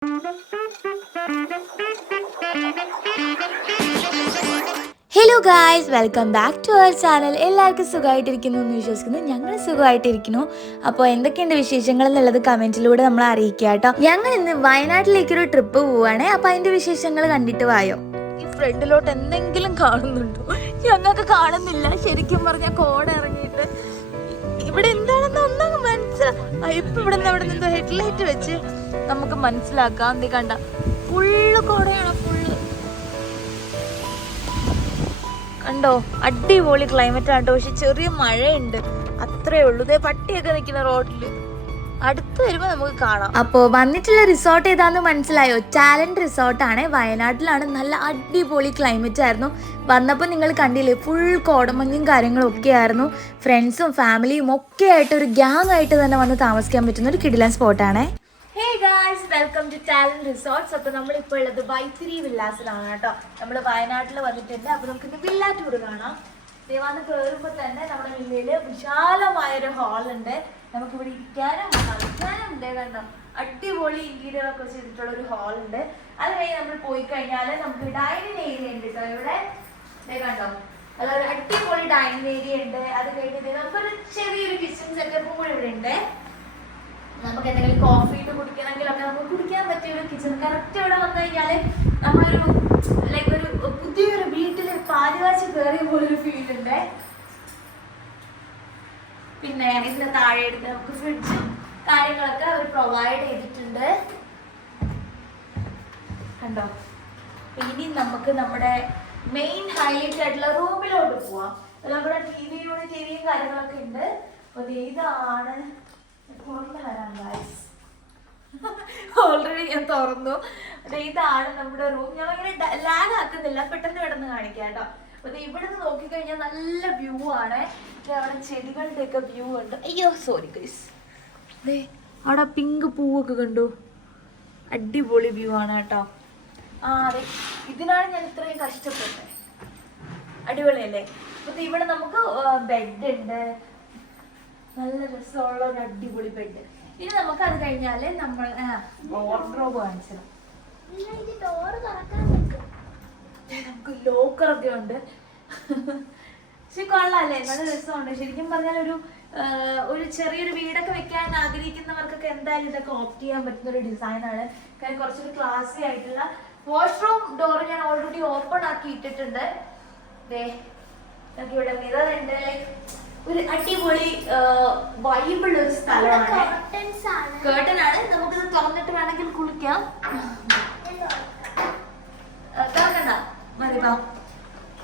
Hello guys, welcome back to our channel. എല്ലാവർക്കും സുഖമായിട്ടിരിക്കുന്നു എന്ന് വിശ്വസിക്കുന്നു. ഞങ്ങൾ സുഖമായിട്ടിരിക്കുന്നു. അപ്പോൾ എന്തൊക്കെയുണ്ട് വിശേഷങ്ങൾ എന്നുള്ളത് കമൻറ്റിലൂടെ നമ്മൾ അറിയിക്കുക കേട്ടോ. ഞങ്ങൾ ഇന്ന് വയനാട്ടിലേക്കൊരു ട്രിപ്പ് പോവുകയാണ്. അപ്പോൾ അതിൻ്റെ വിശേഷങ്ങൾ കണ്ടിട്ട് വായോ. ഈ ഫ്രണ്ടിലോട്ട് എന്തെങ്കിലും കാണുന്നുണ്ടോ? ഞങ്ങൾക്ക് കാണുന്നില്ല. ശരിക്കും പറഞ്ഞാൽ കോട ഇറങ്ങിയിട്ട് ഇവിടെ എന്താണെന്ന് ഒന്നും മനസ്സിലായി. ഇപ്പം ഇവിടെ നിന്ന് എന്തോ ഹെഡ്ലൈറ്റ് വെച്ച് നമുക്ക് മനസ്സിലാക്കാം. എന്ത് കണ്ട ഫുള്ള് കോടയാണ്. കണ്ടോ, അടിപൊളി ക്ലൈമറ്റ് ആട്ടോ. പക്ഷെ ചെറിയ മഴയുണ്ട്, അത്രേ ഉള്ളൂ. ഇതേ പട്ടിയൊക്കെ നിൽക്കുന്ന റോഡിൽ. അടുത്ത് വരുമ്പോൾ നമുക്ക് കാണാം. അപ്പോൾ വന്നിട്ടുള്ള റിസോർട്ട് ഏതാന്ന് മനസ്സിലായോ? ടാലന്റ് റിസോർട്ടാണ്. വയനാട്ടിലാണ്. നല്ല അടിപൊളി ക്ലൈമറ്റ് ആയിരുന്നു. വന്നപ്പോൾ നിങ്ങൾ കണ്ടില്ലേ, ഫുൾ കോടമഞ്ഞും കാര്യങ്ങളും ഒക്കെ ആയിരുന്നു. ഫ്രണ്ട്സും ഫാമിലിയും ഒക്കെ ആയിട്ട് ഒരു ഗ്യാങ് ആയിട്ട് തന്നെ വന്ന് താമസിക്കാൻ പറ്റുന്ന ഒരു കിടിലൻ സ്പോട്ടാണേ. Hey guys, welcome to talent resorts. അപ്പോൾ നമ്മളിപ്പോൾ ഉള്ളത് വൈത്തിരി വില്ലാസിലാണ് കേട്ടോ. നമ്മൾ വയനാട്ടിൽ വന്നിട്ടുണ്ട്. അപ്പോൾ നമുക്കിന്ന് വില്ല ടൂർ കാണാം. വന്ന് കയറുമ്പോൾ തന്നെ നമ്മുടെ വില്ലയിൽ വിശാലമായൊരു ഹാളുണ്ട്. നമുക്കിവിടെ ഇരിക്കാനും കളിക്കാനും ഉണ്ട്. കണ്ടോ, അടിപൊളി ഇന്റീരിയർ ഒക്കെ ചെയ്തിട്ടുള്ള ഒരു ഹാളുണ്ട്. അത് കഴിഞ്ഞ് നമ്മൾ പോയി കഴിഞ്ഞാൽ നമുക്ക് ഡൈനിങ് ഏരിയ ഉണ്ട് കേട്ടോ. ഇവിടെ കണ്ടോ, അതൊരു അടിപൊളി ഡൈനിങ് ഏരിയ ഉണ്ട്. അത് കഴിഞ്ഞിട്ട് നമുക്കൊരു ചെറിയൊരു കിച്ചൺ സെറ്റപ്പും കൂടി ഇവിടെ ഉണ്ട്. നമുക്ക് എന്തെങ്കിലും കോഫി ഇട്ട് കുടിക്കണമെങ്കിലൊക്കെ നമുക്ക് കുടിക്കാൻ പറ്റിയ ഒരു കിച്ചൺ. കറക്റ്റ് ഇവിടെ വന്നു കഴിഞ്ഞാൽ നമ്മളൊരു ലൈക്ക് ഒരു പുതിയൊരു വീട്ടിൽ പാലുകാച്ചി കയറിയ പോലൊരു ഫീൽ ഉണ്ട്. പിന്നെ ഇതിന് താഴെ എടുത്ത് നമുക്ക് ഫ്രിഡ്ജും കാര്യങ്ങളൊക്കെ അവർ പ്രൊവൈഡ് ചെയ്തിട്ടുണ്ട്. കണ്ടോ, ഇനി നമുക്ക് നമ്മുടെ മെയിൻ ഹൈലൈറ്റ് ആയിട്ടുള്ള റൂമിലോട്ട് പോവാം. നമ്മുടെ ടിവിയും കാര്യങ്ങളൊക്കെ ഉണ്ട്. അപ്പൊ ഇതാണ് ഓൾറെഡി ഞാൻ തുറന്നു. ഇതാണ് നമ്മുടെ റൂം. ഞാൻ ഇങ്ങനെ ലാഗ് ആക്കുന്നില്ല, പെട്ടെന്ന് പെട്ടെന്ന് കാണിക്കാം കേട്ടോ. അപ്പൊ ഇവിടെ നിന്ന് നോക്കിക്കഴിഞ്ഞാൽ നല്ല വ്യൂ ആണ്. അവിടെ ചെടികളുടെ ഒക്കെ വ്യൂ ഉണ്ട്. അയ്യോ സോറി ഗൈസ്, അവിടെ പിങ്ക് പൂവൊക്കെ കണ്ടു. അടിപൊളി വ്യൂ ആണ് കേട്ടോ. അതെ, ഇതിനാണ് ഞാൻ ഇത്രയും കഷ്ടപ്പെട്ടത്. അടിപൊളിയല്ലേ? അപ്പൊ ഇവിടെ നമുക്ക് ബെഡ് ഉണ്ട്, നല്ല രസമുള്ള ഒരു അടിപൊളി ബെഡ്. ഇനി നമുക്ക് അത് കഴിഞ്ഞാല് നമ്മൾ വാർഡ്രോബ് കാണിച്ചു. നമുക്ക് ലോക്കറൊക്കെ ഉണ്ട്. പക്ഷെ കൊള്ളാല്ലേ, നല്ല രസമുണ്ട്. ശരിക്കും പറഞ്ഞാൽ ഒരു ചെറിയൊരു വീടൊക്കെ വെക്കാൻ ആഗ്രഹിക്കുന്നവർക്കൊക്കെ എന്തായാലും ഇതൊക്കെ ഓപ്റ്റ് ചെയ്യാൻ പറ്റുന്ന ഒരു ഡിസൈനാണ്. കാരണം കുറച്ചൊരു ക്ലാസി ആയിട്ടുള്ള വാഷ്റൂം ഡോർ ഞാൻ ഓൾറെഡി ഓപ്പൺ ആക്കി ഇട്ടിട്ടുണ്ട്. നമുക്ക് ഇവിടെ മിറർ ഉണ്ട്. ഒരു അടിപൊളി വൈബിൾ ഒരു സ്ഥലമാണ്. കേർട്ടൻ ആണ്. നമുക്കിത് തുറന്നിട്ട് വേണമെങ്കിൽ കുളിക്കാം.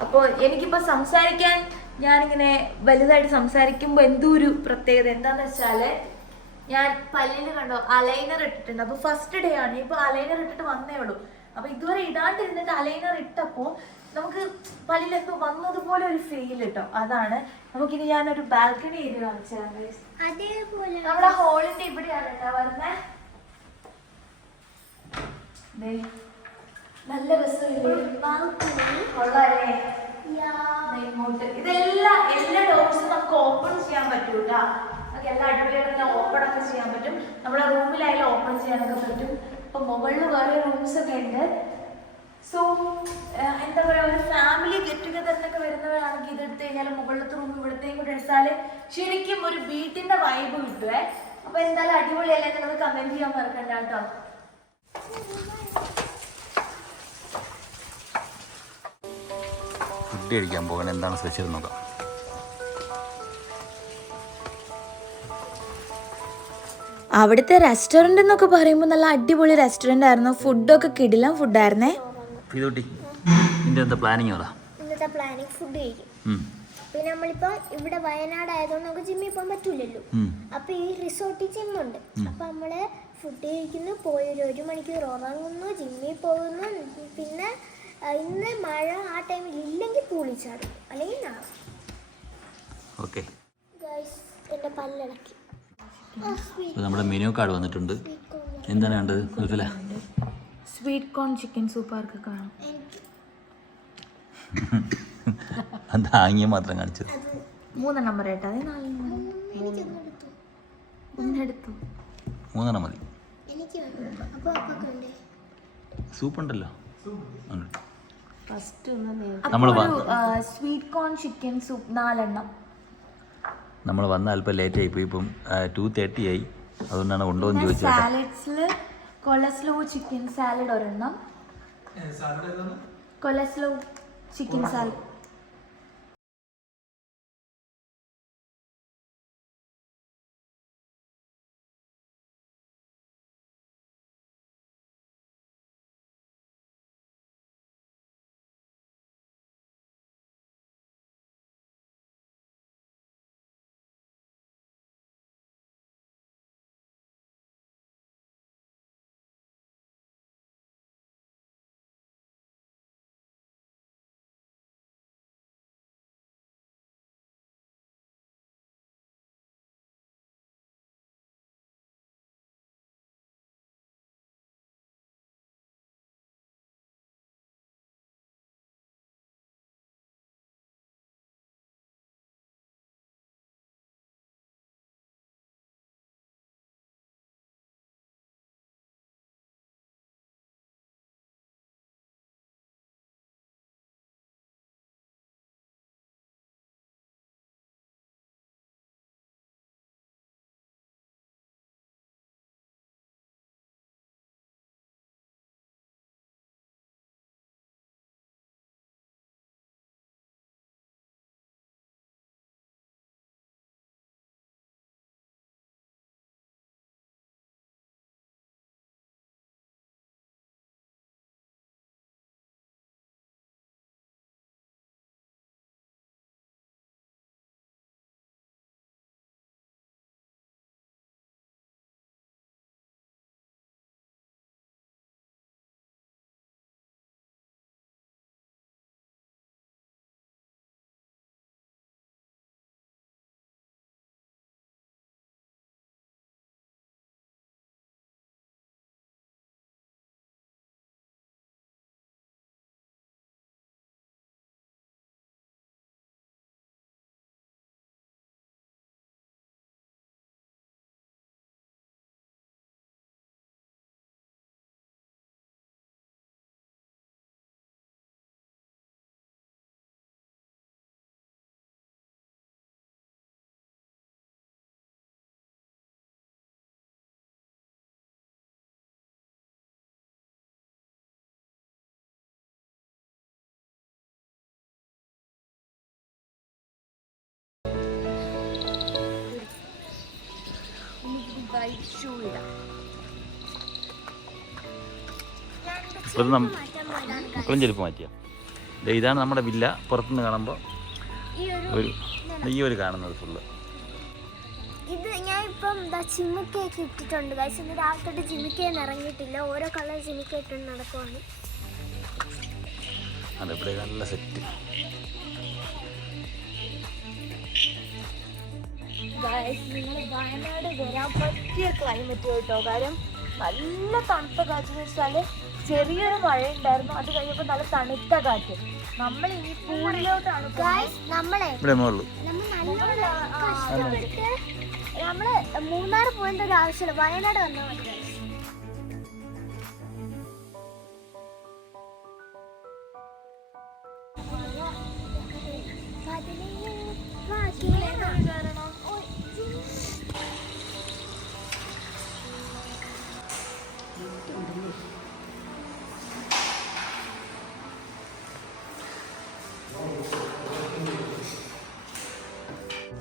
അപ്പൊ എനിക്കിപ്പോ സംസാരിക്കാൻ, ഞാനിങ്ങനെ വലുതായിട്ട് സംസാരിക്കുമ്പോ എന്തോ ഒരു പ്രത്യേകത. എന്താന്ന് വെച്ചാല് ഞാൻ പല്ലിന് കണ്ടോ അലൈനർ ഇട്ടിട്ടുണ്ട്. അപ്പൊ ഫസ്റ്റ് ഡേ ആണ്. ഇപ്പൊ അലൈനർ ഇട്ടിട്ട് വന്നേ ഉള്ളൂ. അപ്പൊ ഇതുവരെ ഇടാണ്ടിരുന്നിട്ട് അലൈനർ ഇട്ടപ്പോ നമുക്ക് പല്ലിലൊക്കെ വന്നതുപോലെ ഒരു ഫീൽ കിട്ടോ. അതാണ്. നമുക്കിനി ഞാനൊരു ബാൽക്കണി ഏരിയ കാണിച്ചു തരാം. നമ്മുടെ ഹോളിന്റെ ഇവിടെയാണ് കേട്ടോ വരുന്നേ. നല്ല രസമില്ലേ? ഇതെല്ലാം എല്ലാ ഡോർസും നമുക്ക് ഓപ്പൺ ചെയ്യാൻ പറ്റും കേട്ടോ. നമുക്ക് എല്ലാ അടിപൊളിയായിട്ട് ഓപ്പൺ ഒക്കെ ചെയ്യാൻ പറ്റും. നമ്മുടെ റൂമിലായാലും ഓപ്പൺ ചെയ്യാനൊക്കെ പറ്റും. ഇപ്പൊ മുകളിൽ വേറെ റൂംസ് ഒക്കെ ഉണ്ട്. സോ എന്താ പറയുക, ഒരു ഫാമിലി ഗെറ്റ് ടുഗദറിനൊക്കെ വരുന്നവരാണെങ്കിൽ ഇതെടുത്ത് കഴിഞ്ഞാൽ മുകളിലത്തെ റൂം ഇവിടത്തെയും കൂടെ എടുത്താൽ ശരിക്കും ഒരു വീട്ടിന്റെ വൈബ് കിട്ടുവേ. അപ്പൊ എന്തായാലും അടിപൊളിയല്ലേ? നിങ്ങൾ കമന്റ് ചെയ്യാൻ മറക്കണ്ട കേട്ടോ. ഫുഡ് കഴിക്കാൻ പോകണം. എന്താണ് സ്പെഷ്യൽ നോക്കാം. അവിടുത്തെ റെസ്റ്റോറൻറ്റ് എന്നൊക്കെ പറയുമ്പോൾ നല്ല അടിപൊളി റെസ്റ്റോറൻ്റ് ആയിരുന്നു. ഫുഡൊക്കെ കിടിലം ഫുഡായിരുന്നേ. ഇന്നത്തെ പ്ലാനിങ് ഫുഡ് കഴിക്കും. പിന്നെ നമ്മളിപ്പോ ഇവിടെ വയനാട് ആയതുകൊണ്ട് നമുക്ക് ജിമ്മിൽ പോകാൻ പറ്റൂലല്ലോ. അപ്പൊ ഈ റിസോർട്ടിൽ ജിമ്മുണ്ട്. അപ്പൊ നമ്മള് ഫുഡ് കഴിക്കുന്നു, പോയി ഒരു 1 മണിക്കൂർ ഉറങ്ങുന്നു, ജിമ്മിൽ പോകുന്നു. പിന്നെ ഇന്ന് മഴ ആ ടൈമിൽ ഇല്ലെങ്കിൽ പൂളിച്ചാടും, അല്ലെങ്കിൽ നാളെ. എന്റെ പല്ലിളക്കി. നമ്മുടെ മെനു കാർഡ് വന്നിട്ടുണ്ട്. എന്താണ് വേണ്ടത്? സ്വീറ്റ് കോൺ ചിക്കൻ സൂപ്പാർക്ക് കാണാം. താങ്ങിയ മാത്രം കാണിച്ചത്. 3 നമ്പർ ഏട്ടാ. 4 എടുത്തു. 3 മതി. എനിക്ക് അപ്പോൾ അപ്പൊക്കെ ഉണ്ട്. സൂപ്പ് ഉണ്ടല്ലോ. ഫസ്റ്റ് ഒന്ന് സ്വീറ്റ് കോൺ ചിക്കൻ സൂപ്പ് 4 എണ്ണം. നമ്മൾ വന്ന അല്പം ലേറ്റ് ആയിപ്പോയി. ഇപ്പം 2:30 ആയി. അതുകൊണ്ടാണ് ഉണ്ടോ എന്ന് ചോദിച്ചത്. സാലഡ്സിൽ കൊളസ്ലോ ചിക്കൻ സാലഡ് ഒരെണ്ണം. കൊളസ്ലോ ചിക്കൻ സാലഡ്. മക്കളും ചെരുപ്പ് മാറ്റിയ. ഇതാണ് നമ്മുടെ വില്ല. പുറത്തുനിന്ന് കാണുമ്പോൾ ഈ ഒരു കാണുന്നത് ഫുള്ള്. ഇത് ഞാൻ ഇപ്പം ചിമ്മിക്കയൊക്കെ ഇട്ടിട്ടുണ്ട്. ഗൈസ് ഇന്ന് രാവിലെ തൊട്ട് ചിമ്മിക്കയൊന്നും ഇറങ്ങിയിട്ടില്ല. ഓരോ കളർ ചിമ്മിക്ക ഇട്ടുണ്ട് നടക്കുവാണ്. അതെവിടെ നല്ല സെറ്റ്. നിങ്ങൾ വയനാട് വരാൻ പറ്റിയ ക്ലൈമറ്റ് കേട്ടോ. കാര്യം നല്ല തണുത്ത കാറ്റ് എന്ന് വെച്ചാൽ ചെറിയൊരു മഴ ഉണ്ടായിരുന്നു. അത് കഴിഞ്ഞപ്പോൾ നല്ല തണുത്ത കാറ്റ്. നമ്മൾ ഇനി പൂളിലോട്ടാണ് നമ്മള് മൂന്നാർ പോകേണ്ട ഒരു ആവശ്യമില്ല. വയനാട് വന്നാൽ മതി.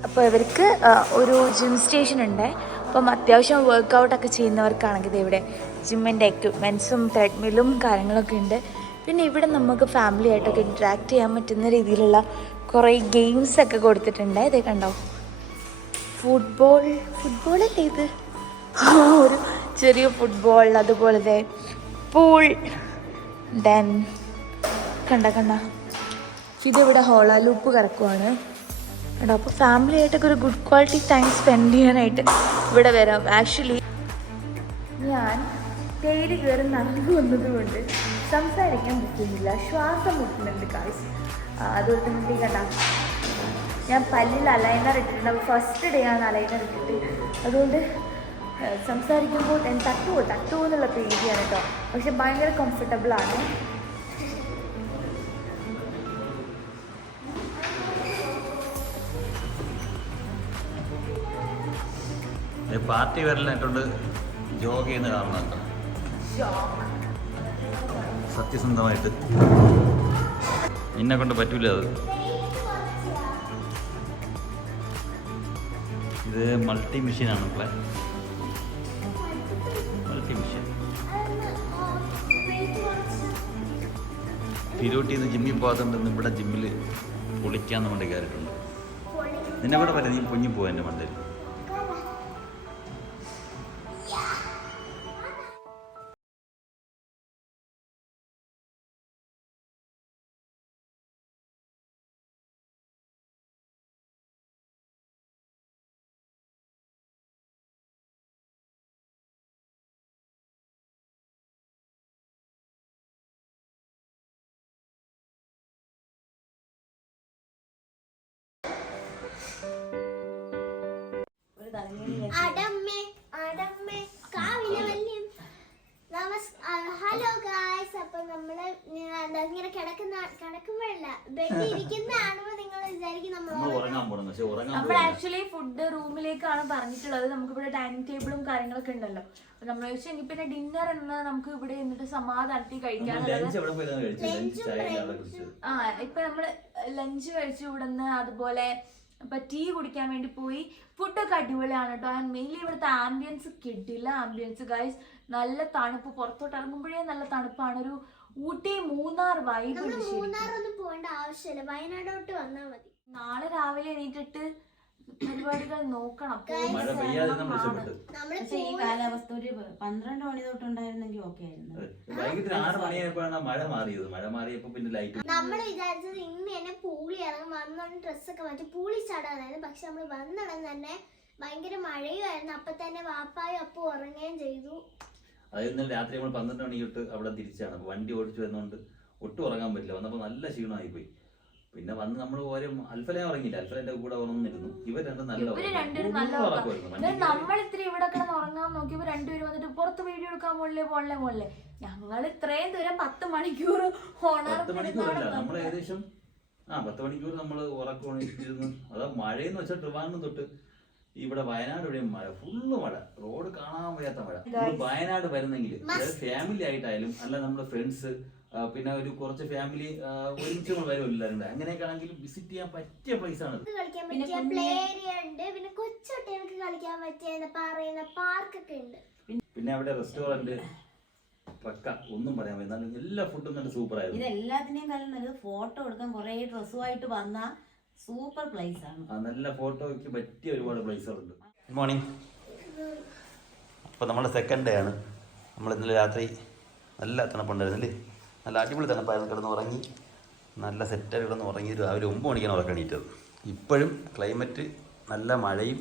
അപ്പോൾ ഇവർക്ക് ഒരു ജിം സ്റ്റേഷൻ ഉണ്ട്. അപ്പം അത്യാവശ്യം വർക്കൗട്ടൊക്കെ ചെയ്യുന്നവർക്കാണെങ്കിൽ ഇവിടെ ജിമ്മിൻ്റെ എക്യുപ്മെൻറ്റ്സും ത്രെഡ്മില്ലും കാര്യങ്ങളൊക്കെ ഉണ്ട്. പിന്നെ ഇവിടെ നമുക്ക് ഫാമിലി ആയിട്ടൊക്കെ ഇൻട്രാക്ട് ചെയ്യാൻ പറ്റുന്ന രീതിയിലുള്ള കുറേ ഗെയിംസൊക്കെ കൊടുത്തിട്ടുണ്ട്. ഇതേ കണ്ടോ, ഫുട്ബോളല്ലേ ഇത്, ഒരു ചെറിയ ഫുട്ബോൾ, അതുപോലെ പൂൾ, ദെൻ കണ്ട ഇതിവിടെ ഹോള ലൂപ്പ് കറക്കുവാണ് കേട്ടോ. അപ്പോൾ ഫാമിലി ആയിട്ടൊക്കെ ഒരു ഗുഡ് ക്വാളിറ്റി ടൈം സ്പെൻഡ് ചെയ്യാനായിട്ട് ഇവിടെ വരാം. ആക്ച്വലി ഞാൻ തേയില കയറി നടന്നു വന്നതുകൊണ്ട് സംസാരിക്കാൻ പറ്റുന്നില്ല, ശ്വാസം മുട്ടുന്നുണ്ട് കാശ്. അതുപോലെ തന്നെ കണ്ട ഞാൻ പല്ലിൽ അലൈനർ ഇട്ടിട്ടുണ്ട്. ഫസ്റ്റ് ഡേ ആണ് അലൈനർ ഇട്ടിട്ട്, അതുകൊണ്ട് സംസാരിക്കുമ്പോൾ തട്ടുമോ എന്നുള്ള പേടിയാണ് കേട്ടോ. പക്ഷെ ഭയങ്കര കംഫർട്ടബിളാണ്. പാർട്ടി വരലായിട്ടുണ്ട് ജോഗ് ചെയ്യുന്ന കാണുന്നുണ്ട്. സത്യസന്ധമായിട്ട് നിന്നെ കൊണ്ട് പറ്റൂല അത്. ഇത് മൾട്ടി മെഷീനാണ് മക്കളെ, മൾട്ടി മെഷീൻ. തിരൂട്ടിന്ന് ജിമ്മിൽ പോകാത്തതുകൊണ്ട് ഇവിടെ ജിമ്മിൽ പൊളിക്കാന്ന് വേണ്ടി കയറിയിട്ടുണ്ട്. നിന്നെ കൂടെ പറ്റും, നീ പൊങ്ങി പോവാ എൻ്റെ മണ്ടയിൽ. ഹലോ ഗായ്സ്, അപ്പൊ നമ്മള് ഇങ്ങനെ കിടക്കുമ്പോഴല്ല ബെഡിൽ ഇരിക്കുന്നതാണെന്ന് നിങ്ങൾ വിചാരിക്കും നമ്മൾ ആക്ച്വലി ഫുഡ് റൂമിലേക്കാണ് പറഞ്ഞിട്ടുള്ളത്. നമുക്കിവിടെ ഡൈനിങ് ടേബിളും കാര്യങ്ങളൊക്കെ ഉണ്ടല്ലോ. അപ്പൊ നമ്മൾ ചോദിച്ചെങ്കിൽ പിന്നെ ഡിന്നർ എന്ന് നമുക്ക് ഇവിടെ എന്നിട്ട് സമാധാനത്തിൽ കഴിക്കാനുള്ളത്. ഇപ്പൊ നമ്മള് ലഞ്ച് കഴിച്ചു ഇവിടുന്ന്. അതുപോലെ ഇപ്പൊ ടീ കുടിക്കാൻ വേണ്ടി പോയി. ഫുഡൊക്കെ അടിപൊളിയാണ് കേട്ടോ. ആൻഡ് മെയിൻലി ഇവിടുത്തെ ആംബിയൻസ് കിട്ടില്ല. ആംബിയൻസ് ഗൈസ് നല്ല തണുപ്പ്, പുറത്തോട്ട് ഇറങ്ങുമ്പോഴേ നല്ല തണുപ്പാണ്. ഒരു ഊട്ടി മൂന്നാർ വൈബ്. മൂന്നാറൊന്നും പോകേണ്ട ആവശ്യമില്ല, വയനാടോട്ട് വന്നാൽ മതി. നാളെ രാവിലെ എണീറ്റിട്ട് പരിപാടികൾ നോക്കണം. ഈ കാലാവസ്ഥ ഒരു 12 മണി തൊട്ടുണ്ടായിരുന്നെങ്കിൽ ഓക്കെ ആയിരുന്നു. വൈകിട്ട് 6 മണിയായപ്പോഴാണ് മഴ മാറിയത്. മഴ മാറിയപ്പോ പിന്നെ ലൈറ്റ്. നമ്മൾ വിചാരിച്ചത് ഇന്ന് തന്നെ പൂളി ഇറങ്ങും, വന്നോണ്ട് ഡ്രസ്സൊക്കെ മാറ്റി പൂളി ചാടാനായിരുന്നു. പക്ഷെ നമ്മൾ വന്നിടം തന്നെ ഭയങ്കര മഴയുമായിരുന്നു. അപ്പൊ തന്നെ വാപ്പായും അപ്പൊ ഉറങ്ങുകയും ചെയ്തു. അതായത് ഇന്നലെ രാത്രി നമ്മൾ 12 മണി തൊട്ട് അവിടെ തിരിച്ചാണ്. അപ്പൊ വണ്ടി ഓടിച്ചു വരുന്നോണ്ട് ഒട്ടും ഉറങ്ങാൻ പറ്റില്ല. വന്നപ്പോ നല്ല ക്ഷീണമായി പോയി. പിന്നെ വന്ന് നമ്മൾ ഓരോ അൽഫല ഉറങ്ങിയില്ല, അൽഫലന്റെ കൂടെ ഉറങ്ങിയിരുന്നു. ഇവർ രണ്ടും നല്ല നമ്മൾ ഇത്തിരി ഇവിടെ കിടന്ന് ഉറങ്ങാൻ നോക്കി. ഇവർ രണ്ടുപേരും വന്നിട്ട് പുറത്ത് വീഡിയോ എടുക്കാൻ പോളില്ലേ. ഞങ്ങൾ ഇത്രയും ദൂരം 10 മണിക്കൂർ 10 മണിക്കൂറല്ല, നമ്മൾ ഏകദേശം 10 മണിക്കൂർ നമ്മൾ ഉറക്കമായിരുന്നു. അതാ മഴയെന്ന് വെച്ചാൽ ട്രിവാൻഡ്രം തൊട്ട് ഇവിടെ വയനാട് ഇവിടെയും മഴ, ഫുള്ള് മഴ, റോഡ് കാണാൻ വയ്യാത്ത മഴ. വയനാട് വരുന്നെങ്കിൽ ഫാമിലി ആയിട്ടായാലും അല്ല നമ്മുടെ ഫ്രണ്ട്സ്, പിന്നെ ഒരു കുറച്ച് ഫാമിലി ഒരുമിച്ച് വരും എല്ലാവരും കൂടെ. അങ്ങനെയൊക്കെ ആണെങ്കിൽ വിസിറ്റ് ചെയ്യാൻ പറ്റിയ പ്ലേസ് ആണ്. കളിക്കാൻ പറ്റിയ പ്ലേ ഏരിയ ഉണ്ട്, പിന്നെ കൊച്ചുകുട്ടികൾക്ക് കളിക്കാൻ പറ്റിയ പറയുന്ന പാർക്കൊക്കെ ഉണ്ട്. പിന്നെ അവിടെ റെസ്റ്റോറന്റ് പക്ക, ഒന്നും പറയാൻ പറ്റില്ല. എല്ലാ ഫുഡും നല്ല സൂപ്പർ ആയിരുന്നു. ഇത് എല്ലാത്തിനെയും കാലം നല്ലത് ഫോട്ടോ എടുക്കാൻ കുറെ ഡ്രസ്സുമായിട്ട് വന്ന സൂപ്പർ പ്ലേസ് ആണ്. നല്ല ഫോട്ടോയ്ക്ക് പറ്റിയ ഒരുപാട് പ്ലേസുകളുണ്ട്. Good morning. അപ്പോൾ നമ്മുടെ സെക്കൻഡ് ഡേ ആണ്. നമ്മൾ ഇന്നലെ രാത്രി നല്ല തണുപ്പുണ്ടായിരുന്നില്ലേ, നല്ല അടിപൊളി തണുപ്പായിരുന്നു. കിടന്ന് ഉറങ്ങി, നല്ല സെറ്റായി കിടന്ന് ഉറങ്ങി. രാവിലെ 9 മണിക്കാണ് ഉറക്കണീറ്റത്. ഇപ്പോഴും ക്ലൈമറ്റ് നല്ല മഴയും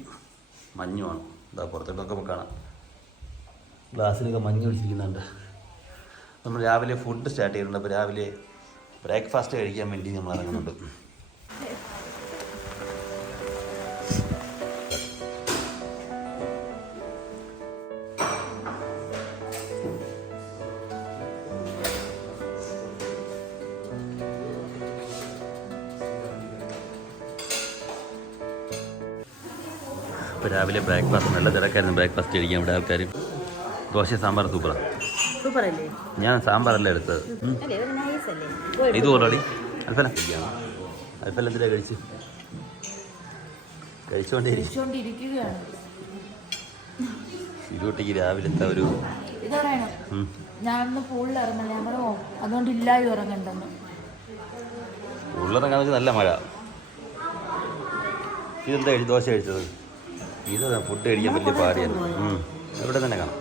മഞ്ഞുമാണ്. ഇതാ പുറത്തോട്ടൊക്കെ കാണാം, ഗ്ലാസ്സിലൊക്കെ മഞ്ഞ് പിടിച്ചിരിക്കുന്നുണ്ട്. നമ്മൾ രാവിലെ ഫുഡ് സ്റ്റാർട്ട് ചെയ്തിട്ടുണ്ട്. അപ്പോൾ രാവിലെ ബ്രേക്ക്ഫാസ്റ്റ് കഴിക്കാൻ വേണ്ടി നമ്മൾ ഇറങ്ങുന്നുണ്ട്. ഇപ്പോൾ രാവിലെ ബ്രേക്ക്ഫാസ്റ്റ് നല്ല തിരക്കായിരുന്നു. ബ്രേക്ക്ഫാസ്റ്റ് കഴിക്കാൻ ഇവിടെ ആൾക്കാർ. ദോശ സാമ്പാർ സൂപ്പറാണ്. സൂപ്പറല്ലേ? ഞാൻ സാമ്പാറല്ല എടുത്തത്. ഇത് ഓൾറെഡി അൽഫല എന്തിനാ കഴിച്ചുകൊണ്ടിരിക്കുകയാണ്. ഇരുട്ടിക്ക് രാവിലത്തെ ഒരു ഞാനൊന്ന് പൂളിൽ ഇറങ്ങല്ലേ, ഞങ്ങളോ അതുകൊണ്ട് ഇല്ലായി ഉറങ്ങണ്ടെന്ന്. ഉള്ളിറങ്ങാൻ നല്ല മഴ. ഇതെന്താ ദോശ കഴിച്ചത്? ഇത് ഫുഡ് കഴിക്കാൻ വലിയ പാടിയായിരുന്നു. ഇവിടെ തന്നെ കാണാം.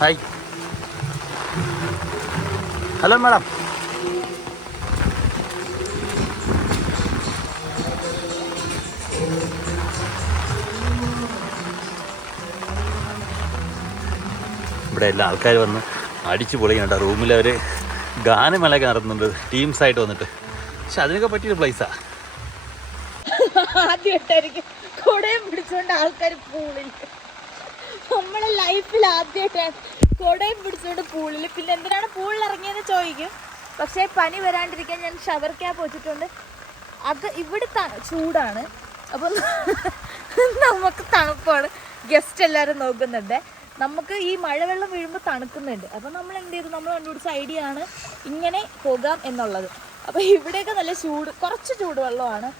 ഹായ്. Hello madam. ഇവിടെ എല്ലാ ആൾക്കാർ വന്ന് അടിച്ചു പൊളിക്കുന്നുണ്ട്. റൂമിൽ അവർ ഗാനമേളയൊക്കെ നടത്തുന്നുണ്ട് ടീംസായിട്ട് വന്നിട്ട്. പക്ഷെ അതിനൊക്കെ പറ്റിയൊരു പ്ലേസാണ്. ആദ്യമായിട്ടായിരിക്കും കൊടയും പിടിച്ചോണ്ട് ആൾക്കാർ പൂളിൽ. നമ്മളെ ലൈഫിൽ ആദ്യമായിട്ടാണ് കൊടയും പിടിച്ചോണ്ട് പൂളിൽ. പിന്നെ എന്തിനാണ് പൂളിൽ ഇറങ്ങിയെന്ന് ചോദിക്കും. പക്ഷേ പനി വരാണ്ടിരിക്കാൻ ഞാൻ ഷവർ ക്യാപ്പ് വെച്ചിട്ടുണ്ട്. അത് ഇവിടെ ചൂടാണ്, അപ്പം നമുക്ക് തണുപ്പാണ്. ഗസ്റ്റ് എല്ലാവരും നോക്കുന്നുണ്ട്. നമുക്ക് ഈ മഴവെള്ളം വീഴുമ്പോൾ തണുക്കുന്നുണ്ട്. അപ്പം നമ്മൾ എന്ത് ചെയ്തു, നമ്മൾ കണ്ടുപിടിച്ച ഐഡിയ ആണ് ഇങ്ങനെ പോകാം എന്നുള്ളത്. അപ്പോൾ ഇവിടെയൊക്കെ നല്ല ചൂട്, കുറച്ച് ചൂടുവെള്ളമാണ്.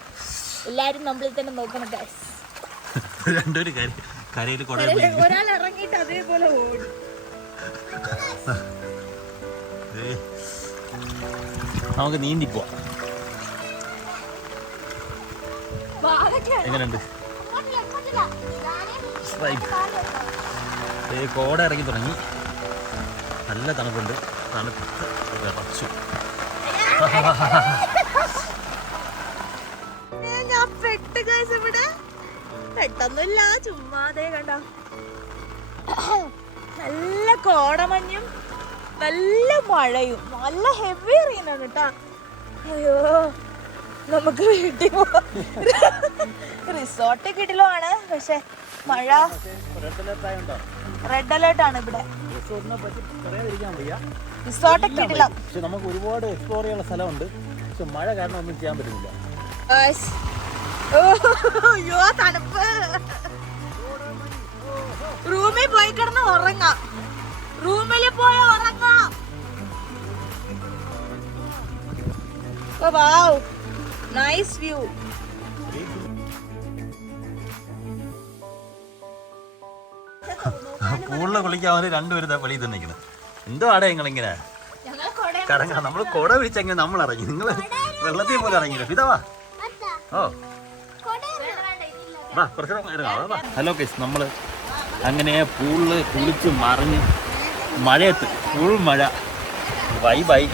എല്ലാവരും നമ്മളിൽ തന്നെ നോക്കണം ഗൈസ്. ഒരാൾ ഇറങ്ങിയിട്ട് അതേപോലെ ഓടും. നമുക്ക് നീന്തിപ്പോവാം. എങ്ങനെയുണ്ട്? കോട ഇറങ്ങി തുടങ്ങി. നല്ല തണുപ്പുണ്ട്. തണുത്ത് വിറച്ചു. ഞാൻ പെട്ട് ഗൈസ്. ഇവിടെ പെട്ടെന്നില്ല, ചുമ്മാതെ കണ്ട നല്ല കോടമഞ്ഞും നല്ല മഴയും നല്ല ഹെവി റെയിനാണ് കേട്ടാ. അയ്യോ, നമുക്ക് വീട്ടിൽ പോവാം. റിസോർട്ട് കിടിലമാണ്, പക്ഷെ മഴ റെഡ് അലേർട്ട് ആണ് ഇവിടെ. റിസോർട്ട് കിടിലം. പക്ഷെ നമുക്ക് ഒരുപാട് എക്സ്പ്ലോർ ചെയ്യാനുള്ള സ്ഥലമുണ്ട്. പക്ഷെ മഴ കാരണം ഒന്നും ചെയ്യാൻ പറ്റുന്നില്ല. അയ്യോ തണുപ്പ്. റൂമിൽ പോയി കിടന്ന് ഉറങ്ങാം. റൂമിൽ പോയി ഉറങ്ങാം. Wow, nice view. പൂളിൽ കുളിക്കാൻ രണ്ടുപേരും വെളിയിൽ തന്നെ നിൽക്കുന്നത്. എന്തോ ആടെ നിങ്ങളിങ്ങനെ കറങ്ങാം. നമ്മൾ കുട പിടിച്ചെങ്ങനെ നമ്മൾ ഇറങ്ങി, നിങ്ങൾ വെള്ളത്തിൽ പോലെ ഇറങ്ങിയില്ല. ഇതാ ഓ വാ കുറച്ച്. ഹലോ ഗൈസ്, നമ്മൾ അങ്ങനെ പൂളിൽ കുളിച്ച് മറിഞ്ഞ് മഴയത്ത് ഫുൾ മഴ വൈബായി.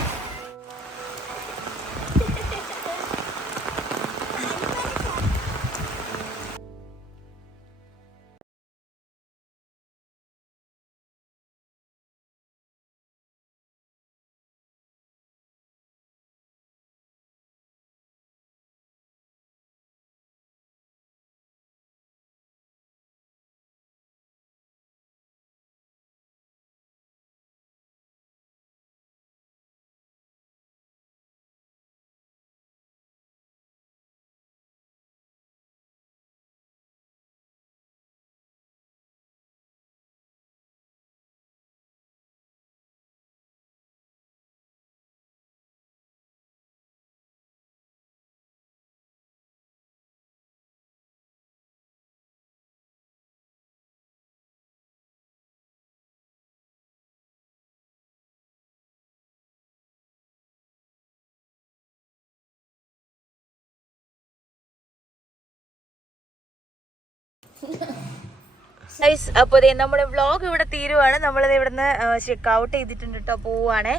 അപ്പോൾ നമ്മുടെ വ്ളോഗ് ഇവിടെ തീരുവാണ്. നമ്മളിത് ഇവിടുന്ന് ചെക്ക് ഔട്ട് ചെയ്തിട്ടുണ്ട് കേട്ടോ, പോവാണേ.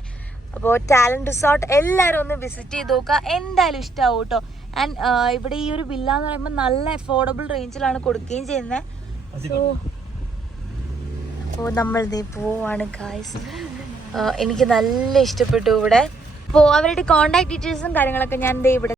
അപ്പോൾ ടാലന്റ് റിസോർട്ട് എല്ലാവരും ഒന്ന് വിസിറ്റ് ചെയ്ത് നോക്കുക, എന്തായാലും ഇഷ്ടമാവും കേട്ടോ. ആൻഡ് ഇവിടെ ഈ ഒരു വില്ല എന്ന് പറയുമ്പോൾ നല്ല അഫോർഡബിൾ റേഞ്ചിലാണ് കൊടുക്കുകയും ചെയ്യുന്നത്. അപ്പോൾ നമ്മളിത് പോവാണ് ഗായ്സ്. എനിക്ക് നല്ല ഇഷ്ടപ്പെട്ടു ഇവിടെ. അപ്പോൾ അവരുടെ കോൺടാക്ട് ഡീറ്റെയിൽസും കാര്യങ്ങളൊക്കെ ഞാൻ ഇവിടെ